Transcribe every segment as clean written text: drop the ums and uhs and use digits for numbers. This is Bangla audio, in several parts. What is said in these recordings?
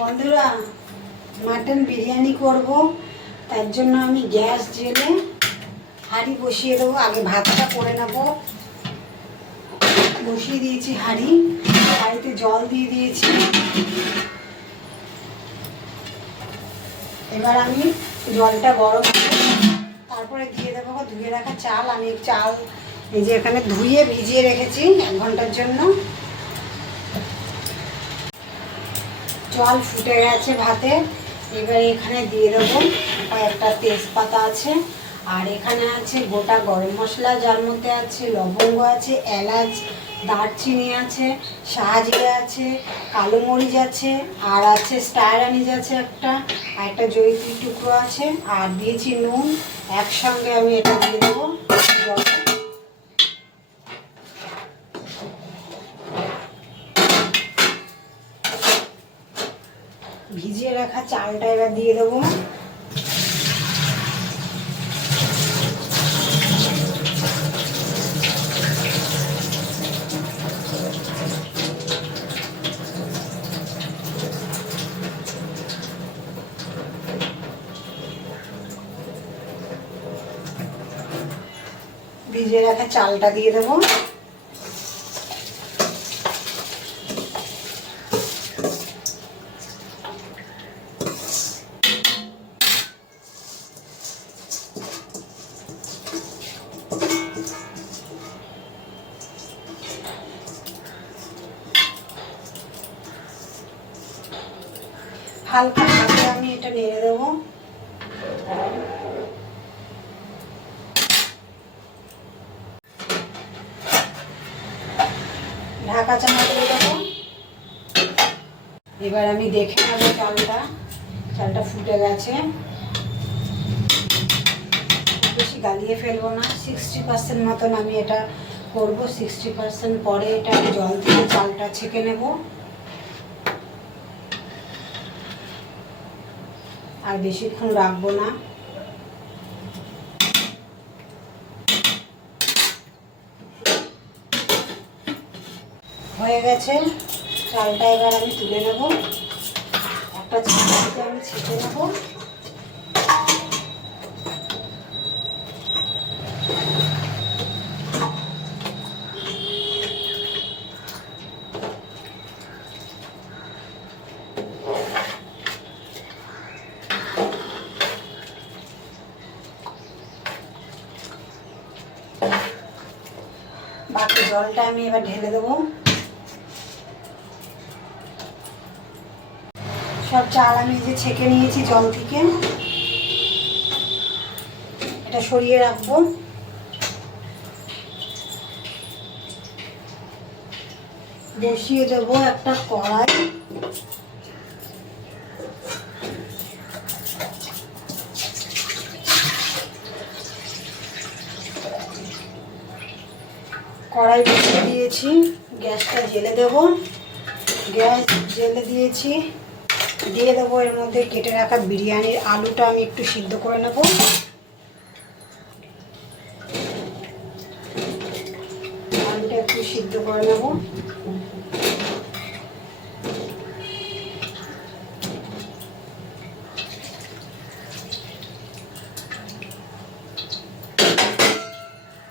বন্ধুরা, মাটন বিরিয়ানি করব, তার জন্য আমি গ্যাস জ্বেলে হাঁড়ি বসিয়ে দেবো। আগে ভাতটা করে নেব। বসিয়ে দিয়েছি হাঁড়িতে জল দিয়ে দিয়েছি। এবার আমি জলটা গরম তারপরে দিয়ে দেবো ধুয়ে রাখা চাল। আমি চাল এই যে এখানে ধুয়ে ভিজিয়ে রেখেছি 1 ঘন্টার জন্য। জল ফুটে গেছে ভাতে। এবার এখানে দিয়ে দেবো কয়েকটা তেজপাতা আছে, আর এখানে আছে গোটা গরম মশলা, যার মধ্যে আছে লবঙ্গ আছে, এলাচ, দারচিনি আছে, শাহজিরা আছে, কালো মরিচ আছে, আর আছে স্টার আনিস আছে একটা জয়িত্রীর টুকরো আছে, আর দিয়েছি নুন। একসঙ্গে আমি এটা দিয়ে দেবো। ভিজিয়ে রাখা চালটা এবার দিয়ে দেবো। ভিজিয়ে রাখা চালটা দিয়ে দেবো। হালকা হাতে আমি এটা নেড়ে দেবো। ঢাকা চাপা দিয়ে দেবো। এবার আমি দেখে নেবো চালটা ফুটে গেছে। বেশি গালিয়ে ফেলবো না, 60% মতন আমি এটা করবো। 60% পরে এটা জল দিয়ে চালটা ছেঁকে নেব। আর বেশিক্ষণ রাখবো না। হয়ে গেছে চালটা। এবার আমি তুলে নেব। একটা ছাঁকনিতে আমি ছেঁকে নেব। বাকি জলটা আমি এবার ঢেলে দেবো। সব চাল আমি যে ছেঁকে নিয়েছি জল থেকে, এটা সরিয়ে রাখবো। বসিয়ে দেবো একটা কড়াই। কড়াই বসিয়ে দিয়েছি, গ্যাসটা জ্বেলে দেবো। গ্যাস জ্বেলে দিয়েছি, দিয়ে দেবো এর মধ্যে কেটে রাখা বিরিয়ানির আলুটা। আমি একটু সিদ্ধ করে নেব। আলুটা একটু সিদ্ধ করে নেব।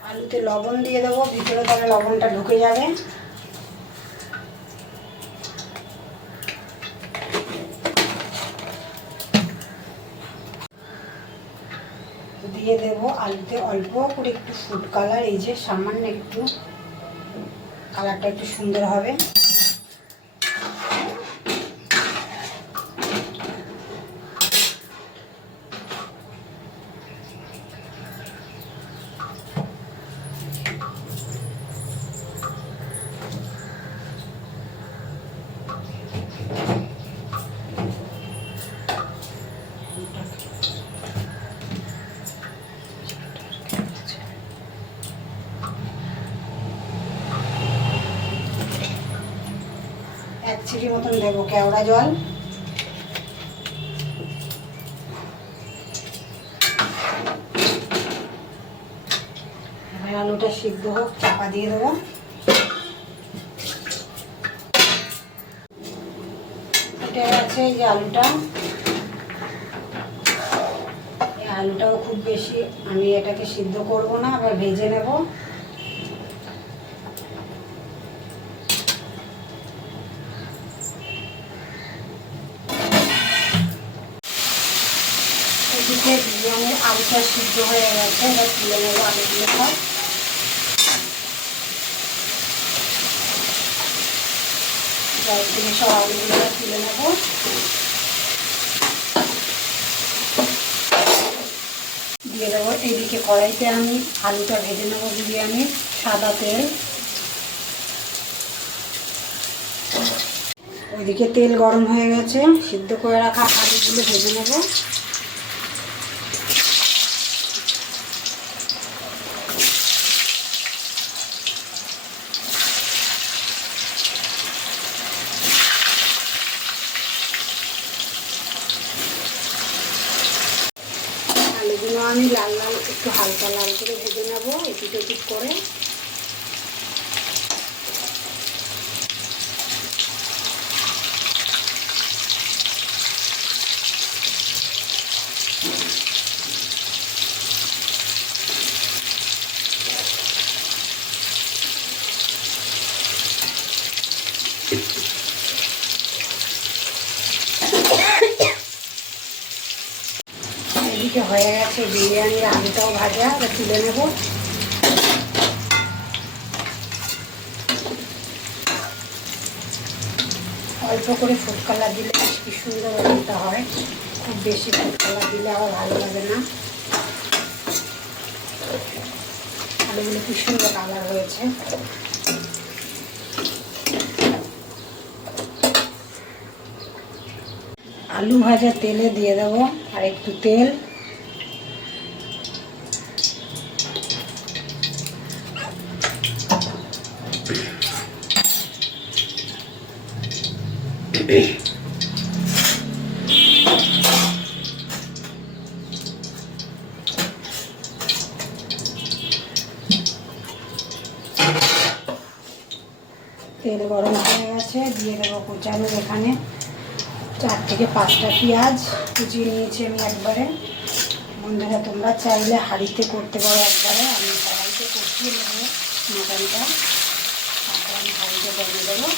আলুতে লবণ দিয়ে দেবো, ভিতরে তাহলে লবণটা ঢুকে যাবে। দিয়ে দেবো আলুতে অল্প করে একটু ফুড কালার, এই যে সামান্য একটু কালারটা একটু সুন্দর হবে। এক চিটি মতন দেবো কেওড়া জল। আলুটা সিদ্ধ হোক, চাপা দিয়ে দেবো। ফুটে গেছে এই যে আলুটা। এই আলুটাও খুব বেশি আমি এটাকে সিদ্ধ করব না, আবার ভেজে নেব। এদিকে বিরিয়ানির আলুটা সিদ্ধ হয়ে গেছে, এবার তুলে নেবো আলুগুলো সব। জল দিয়ে সব আলুগুলো তুলে নেবো। দিয়ে দেবো এইদিকে কড়াইতে আমি আলুটা ভেজে নেবো বিরিয়ানির সাদা তেল। ওইদিকে তেল গরম হয়ে গেছে, সিদ্ধ করে রাখা আলুগুলো ভেজে নেবো। আলুগুলো আমি লাল লাল একটু হালকা লাল করে ভেজে নেবো এপিট ওপিট করে। এদিকে হয়ে গেছে বিরিয়ানির আলুটাও ভাজা, তুলে নেব। অল্প করে ফুড কালার দিলে কি সুন্দর আলুটা হয়, খুব বেশি ফুড কালার দিলে আবার ভালো লাগে না। আলুগুলো কি সুন্দর কালার হয়েছে। আলু ভাজা তেলে দিয়ে দেবো আর একটু তেল। তেল গরম হয়ে গেছে, দিয়ে দেবো কুচানো এখানে 4 থেকে 5টা পেঁয়াজ কুচিয়ে নিয়েছি আমি একবারে। বন্ধুরা তোমরা চাইলে হাঁড়িতে করতে পারো একবারে, আমি কড়াইতে কষিয়ে নেবো মাটনটা, তারপর আমি হাঁড়িতে বলে দেবো।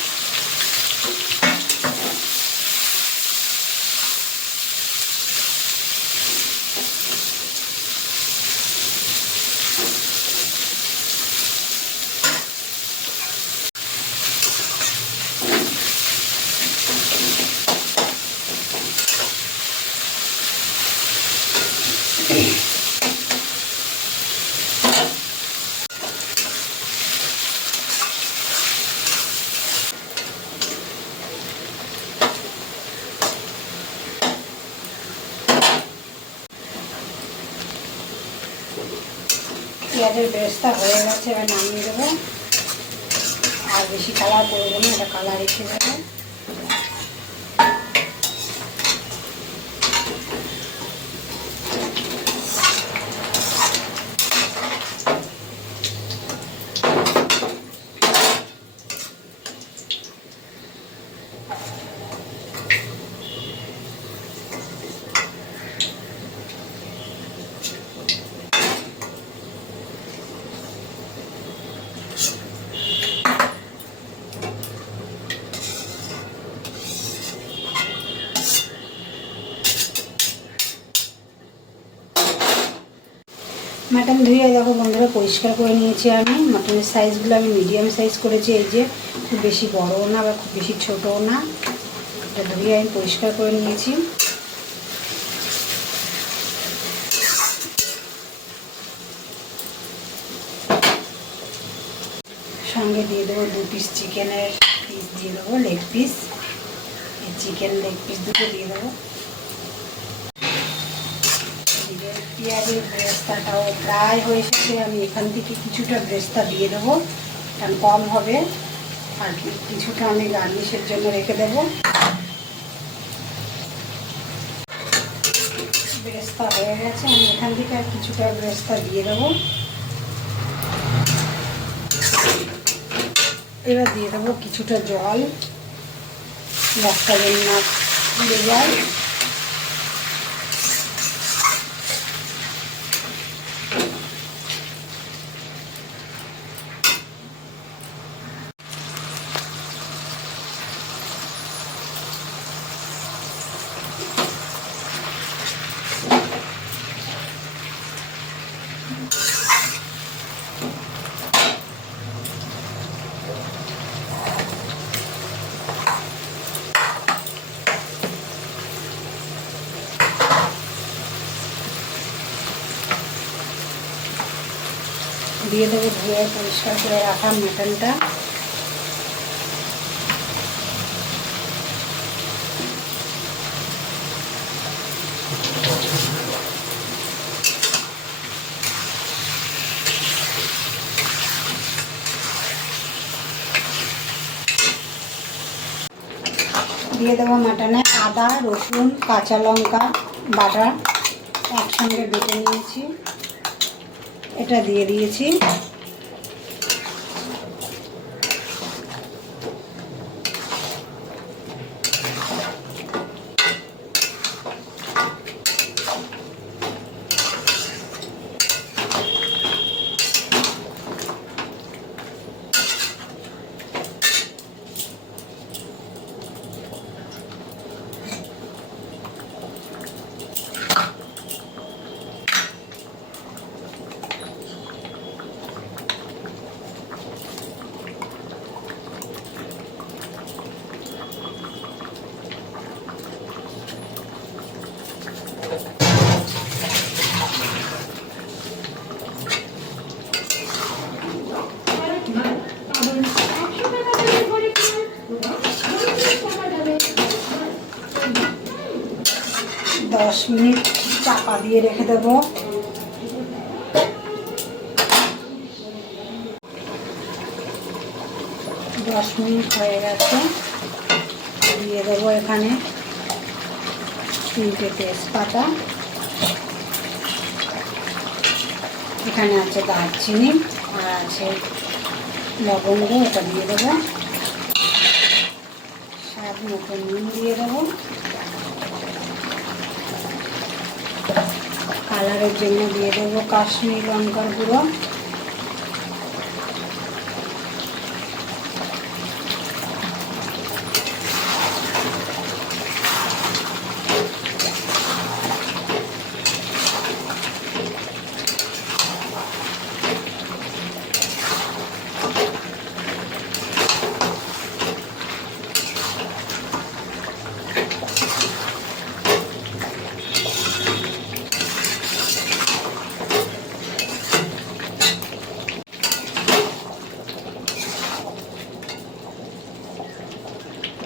পেঁয়াজের বেরেস্তা হয়ে গেছে, এবার নামিয়ে দেবো। আর বেশি কালার করবো না, এটা কালার এসে যাবে। মাটন ধুয়ে দেখো বন্ধুরা পরিষ্কার করে নিয়েছি আমি। মাটনের সাইজগুলো আমি মিডিয়াম সাইজ করেছি, এই যে খুব বেশি বড়ও না বা খুব বেশি ছোটও না। এটা ধুয়ে আমি পরিষ্কার করে নিয়েছি। সঙ্গে দিয়ে দেবো 2 পিস চিকেনের পিস দিয়ে দেবো, লেগ পিস। এই চিকেন লেগ পিস দুটো দিয়ে দেবো। পেঁয়াজের ব্রেস্তাটাও প্রায় হয়ে এসেছে, আমি এখান থেকে কিছুটা ব্রেস্তা দিয়ে দেবো, কারণ কম হবে। আর কিছুটা আমি গার্নিশের জন্য রেখে দেবো। ব্রেস্তা হয়ে গেছে, আমি এখান থেকে আর কিছুটা ব্রেস্তা দিয়ে দেবো। এবার দিয়ে দেবো কিছুটা জল, মশলা জন্য পুড়ে যায়। দিয়ে দেবো ধুয়ে পরিষ্কার করে রাখা মাটনটা। দিয়ে দেবো মাটনে আদা, রসুন, কাঁচা লঙ্কা বাটা একসঙ্গে বেটে নিয়েছি, এটা দিয়ে দিয়েছি। দশ মিনিট চাপা দিয়ে রেখে দেবো। 10 মিনিট হয়ে গেছে। দিয়ে দেবো এখানে 3টে তেজপাতা, এখানে আছে দারচিনি আর আছে লবঙ্গ, এটা দিয়ে দেবো। স্বাদ মতো নুন দিয়ে দেবো। কালারের জন্য দিয়ে দেবো কাশ্মীরি লঙ্কার গুঁড়ো।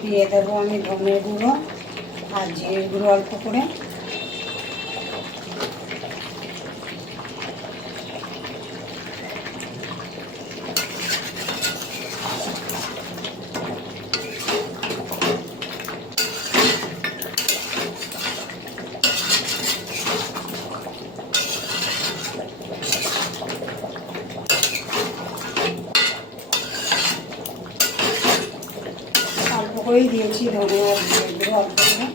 দিয়ে দেবো আমি ধনের গুঁড়ো আর জিরের গুঁড়ো অল্প করে। করেই দিয়েছি ধনে আর জিরে গুঁড়ো অল্প করে।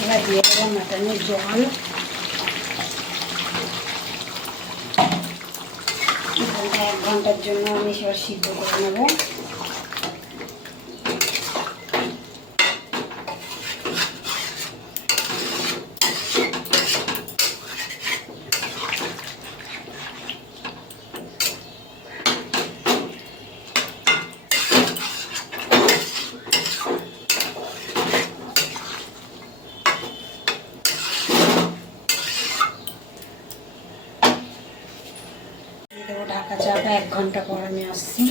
এবার দিয়ে দেবো মাটনের জল। এখানটা 1 ঘন্টার জন্য আমি সেটা সিদ্ধ করে নেব। ঢাকা চাপা 1 ঘন্টা পর আমি আসছি।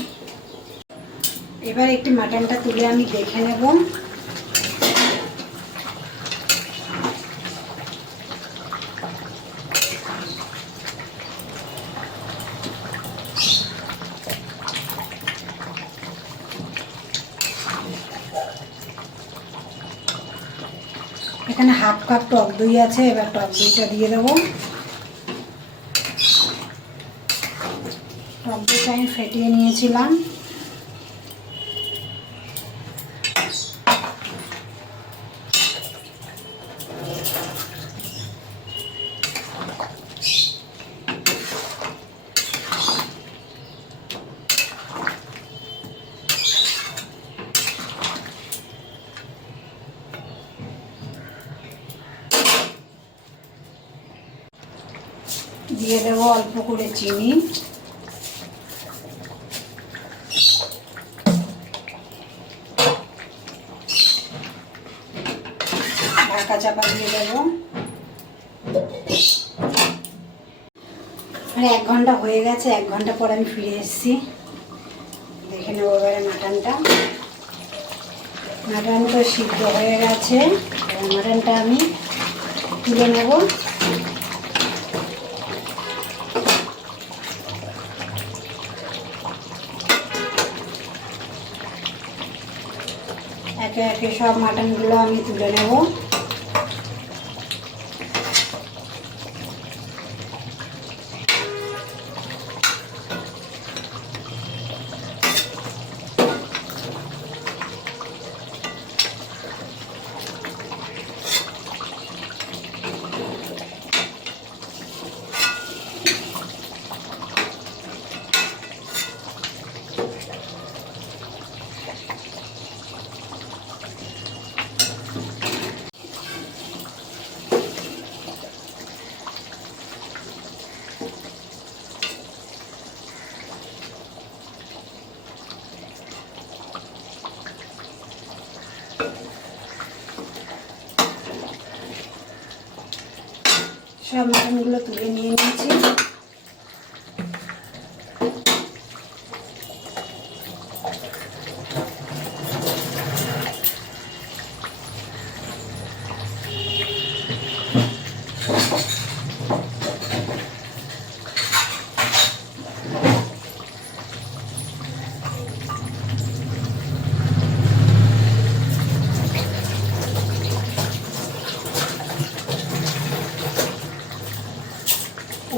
এবার একটি মাটনটা তুলে আমি দেখে নেব। এখানে 1/2 কাপ টক দই আছে, এবার টক দইটা দিয়ে দেবো। টক দইটা আমি ফেটিয়ে নিয়েছিলাম। দিয়ে দেবো অল্প করে চিনি, ঢাকা চাপা দিয়ে দেবো। আর 1 ঘন্টা হয়ে গেছে, 1 ঘন্টা পর আমি ফিরে এসেছি। দেখে নেবো এবারে মাটনটা। মাটন তো সিদ্ধ হয়ে গেছে, মাটনটা আমি তুলে নেব। একে একে সব মাটনগুলো আমি তুলে নেব। সব মাটনগুলো তুলে নিয়ে নিয়েছি।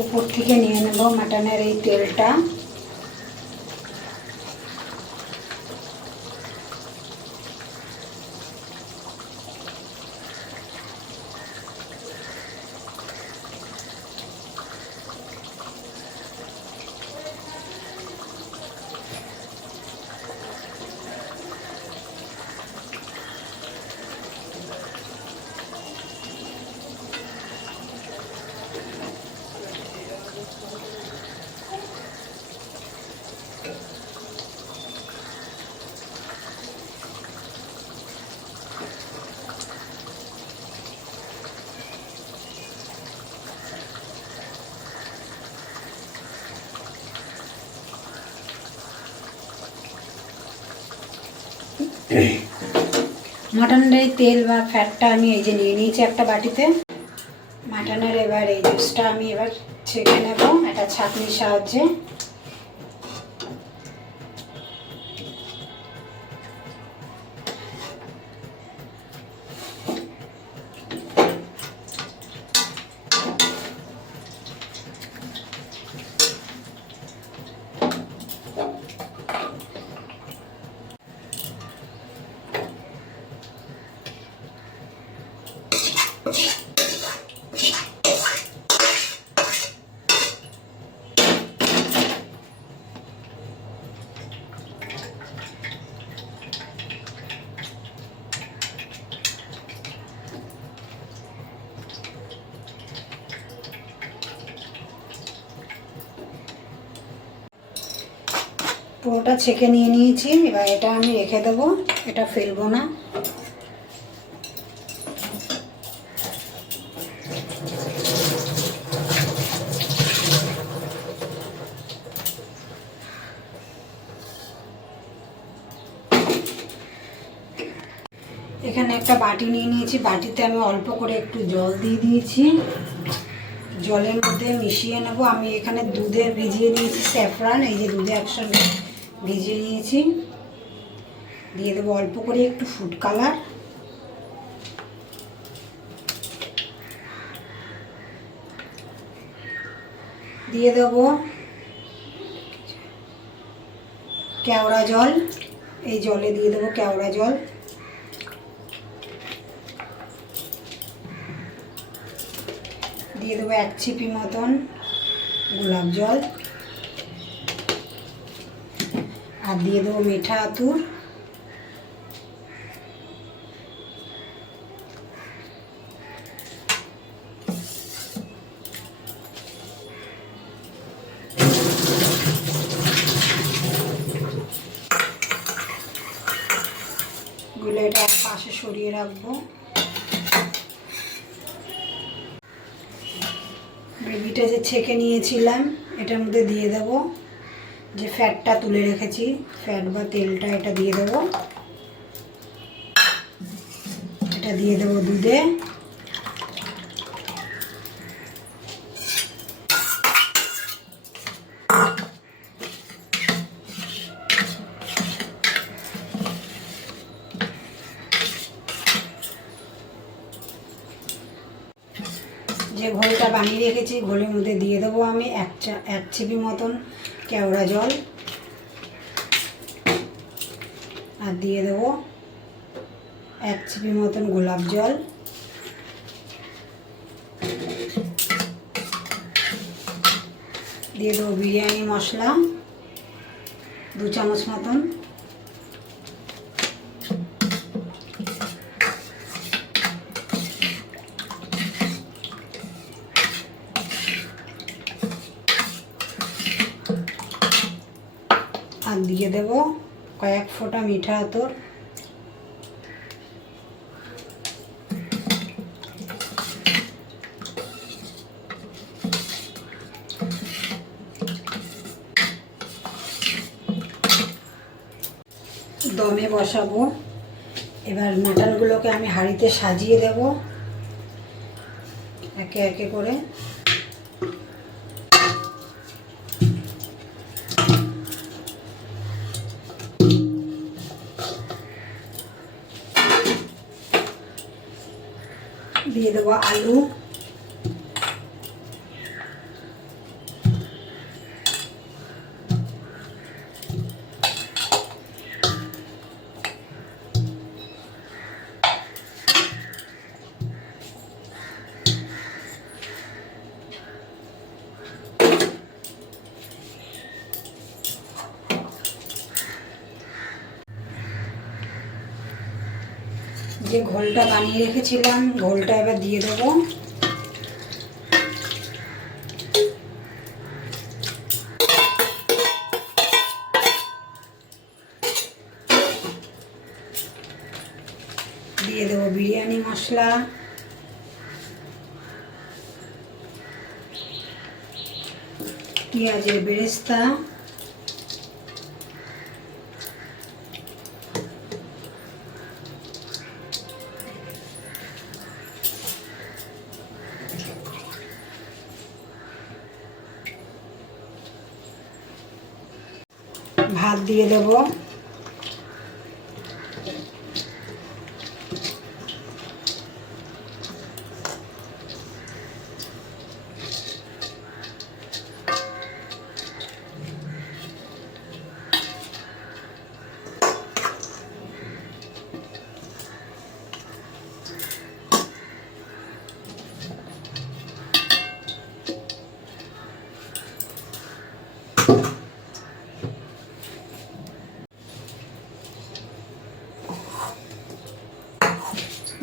উপর থেকে নিয়ে নেব মাটনের এই তেলটা। মাটনের এই তেল বা ফ্যাটটা আমি এই যে নিয়ে নিয়েছি একটা বাটিতে। মাটনের এবার এই জুসটা আমি এবার ছেঁকে নেব একটা ছাঁকনির সাহায্যে। পুরোটা ছেঁকে নিয়ে নিয়েছি, এবার এটা আমি রেখে দেবো, এটা ফেলবো না। এখানে একটা বাটি নিয়ে নিয়েছি, বাটিতে আমি অল্প করে একটু জল দিয়ে দিয়েছি। জলের মধ্যে মিশিয়ে নেব। আমি এখানে দুধে ভিজিয়ে নিয়েছি স্যাফরান, এই যে দুধে একসঙ্গে ভিজিয়ে নিয়েছি। দিয়ে দেবো অল্প করে একটু ফুড কালার, দিয়ে দেবো কেওড়া জল, এই জলে দিয়ে দেবো কেওড়া জল, দিয়ে দেবো 1 চিপি মতন গোলাপ জল, আর দিয়ে দেবো মিঠা আতর, গুলো এটা এক পাশে সরিয়ে রাখবো। গ্রেভিটা যে ছেঁকে নিয়েছিলাম এটার মধ্যে দিয়ে দেব, যে ফ্যাটটা তুলে রেখেছি, ফ্যাট বা তেলটা এটা দিয়ে দেব। এটা দিয়ে দেব দুধে। যে ঘোলটা বানিয়ে রেখেছি ঘোলের মধ্যে দিয়ে দেবো আমি এক চিপি মতন কেওড়া জল, আর দিয়ে দেবো এক চিপি মতন গোলাপ জল, দিয়ে দেবো বিরিয়ানি মশলা 2 চামচ মতন, আর দিয়ে দেব কয়েক ফোঁটা মিঠা আতর। দমে বসাবো। এবার মাটনগুলোকে আমি হাঁড়িতে সাজিয়ে দেব একে একে করে। দিয়ে দেবো আলু, যে ঘোলটা বানিয়ে রেখেছিলাম ঘোলটা এবার দিয়ে দেবো। দিয়ে দেবো বিরিয়ানি মশলা, পেঁয়াজের বেরেস্তা, ভাত দিয়ে দেবো।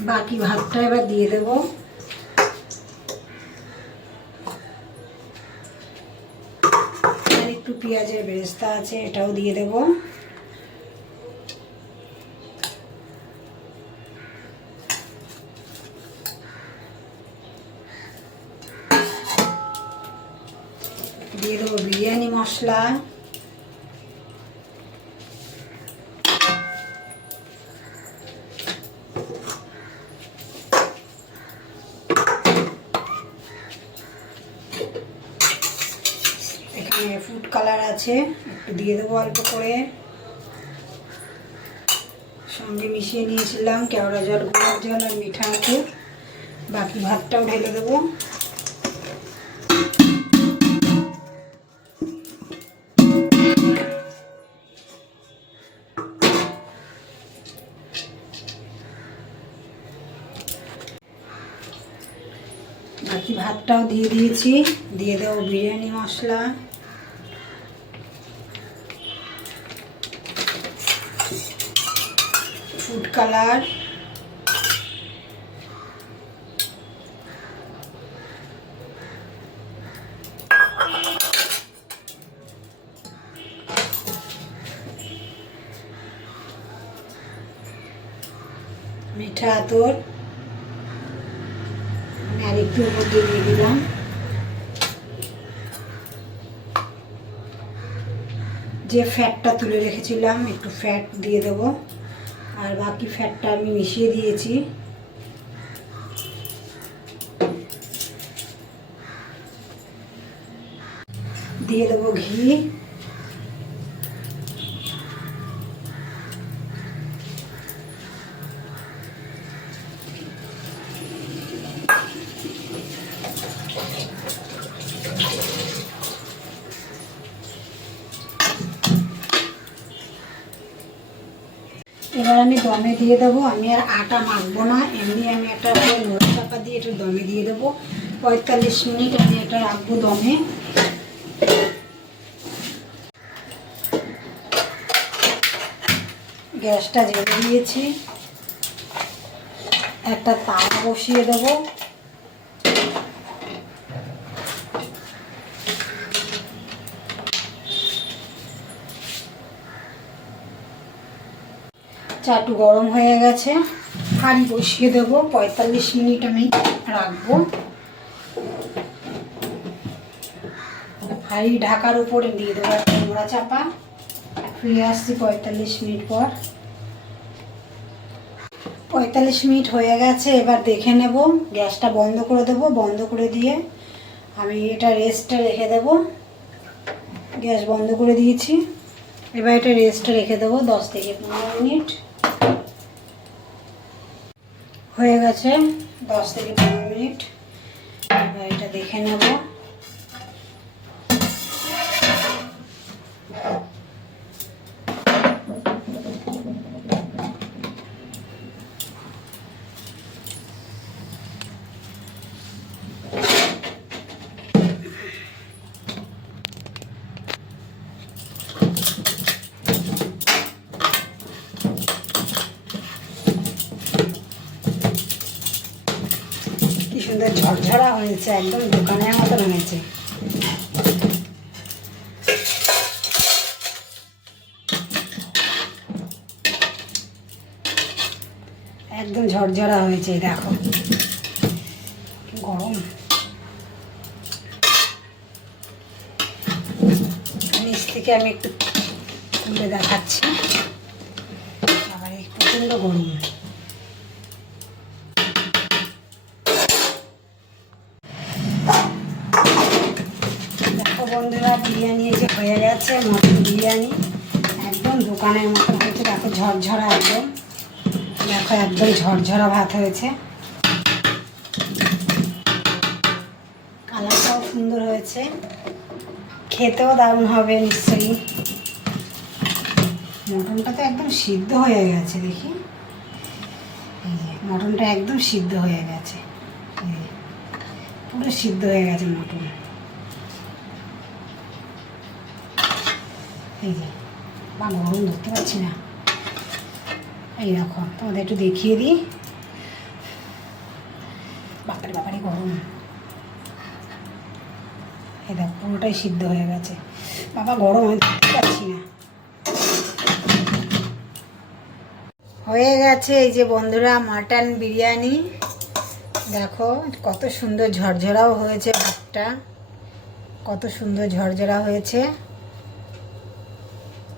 বাকি ভাতটা এবার দিয়ে দেব। আর একটু পেঁয়াজের বেরেস্তা আছে এটাও দিয়ে দেব। দিয়ে দেবো বিরিয়ানি মশলা, এখানে ফুড কালার আছে একটু দিয়ে দেবো অল্প করে, সঙ্গে মিশিয়ে নিয়েছিলাম কেওড়া জল, গোলাপ জল আর মিঠা আতর। বাকি ভাতটাও ঢেলে দেবো। বাকি ভাতটাও দিয়ে দিয়েছি। দিয়ে দেবো বিরিয়ানি মশলা, ফুড কালার, মিঠা আতর আমি আরেকটু উপর দিয়ে দিলাম। যে ফ্যাটটা তুলে রেখেছিলাম একটু ফ্যাট দিয়ে দেবো, আর বাকি ফ্যাটটা আমি মিশিয়ে দিয়েছি। দিয়ে দেবো ঘি, এবার আমি দমে দিয়ে দেবো। আমি আর আটা মাখবো না, এমনি আমি একটা নোড়া চাপা দিয়ে একটু দমে দিয়ে দেবো। 45 মিনিট আমি এটা রাখবো দমে। গ্যাসটা জ্বেলে দিয়েছি, একটা তাওয়া বসিয়ে দেবো। চাটু গরম হয়ে গেছে, হাঁড়ি বসিয়ে দেবো। 45 মিনিট আমি রাখবো। হাঁড়ি ঢাকার উপরে দিয়ে দেবো একটা নোড়া চাপা। ফিরে আসছি 45 মিনিট পর। 45 মিনিট হয়ে গেছে, এবার দেখে নেব। গ্যাসটা বন্ধ করে দেবো, বন্ধ করে দিয়ে আমি এটা রেস্টে রেখে দেবো। গ্যাস বন্ধ করে দিয়েছি, এবার এটা রেস্টে রেখে দেবো 10 থেকে 15 মিনিট। হয়ে গেছে 10 থেকে 15 মিনিট। এবার এটা দেখে নেব। কি সুন্দর ঝরঝরা হয়েছে, একদম দোকানের মতন হয়েছে। একদম ঝরঝরা হয়েছে, দেখো গরম। নিচ থেকে আমি একটু তুলে দেখাচ্ছি, আবার প্রচণ্ড গরম। দেখো বন্ধুরা, বিরিয়ানি যে হয়ে গেছে, মটন বিরিয়ানি একদম দোকানের মতো হয়েছে। দেখো ঝরঝরা, একদম দেখো একদম ঝরঝরা ভাত হয়েছে। কালারটাও সুন্দর হয়েছে, খেতেও দারুণ হবে নিশ্চয়ই। মটনটা তো একদম সিদ্ধ হয়ে গেছে, দেখি এই যে মটনটা একদম সিদ্ধ হয়ে গেছে, পুরো সিদ্ধ হয়ে গেছে মটন। এই যে বা গরম ধরতে পারছি না। এই দেখো তোমাদের একটু দেখিয়ে দিই, বাপারে বাপারে গরম। এই দেখো পুরোটাই সিদ্ধ হয়ে গেছে, বাবা গরম আমি ধরতে পারছি না। হয়ে গেছে এই যে বন্ধুরা মাটন বিরিয়ানি। দেখো কত সুন্দর ঝরঝরাও হয়েছে ভাতটা, কত সুন্দর ঝরঝরা হয়েছে।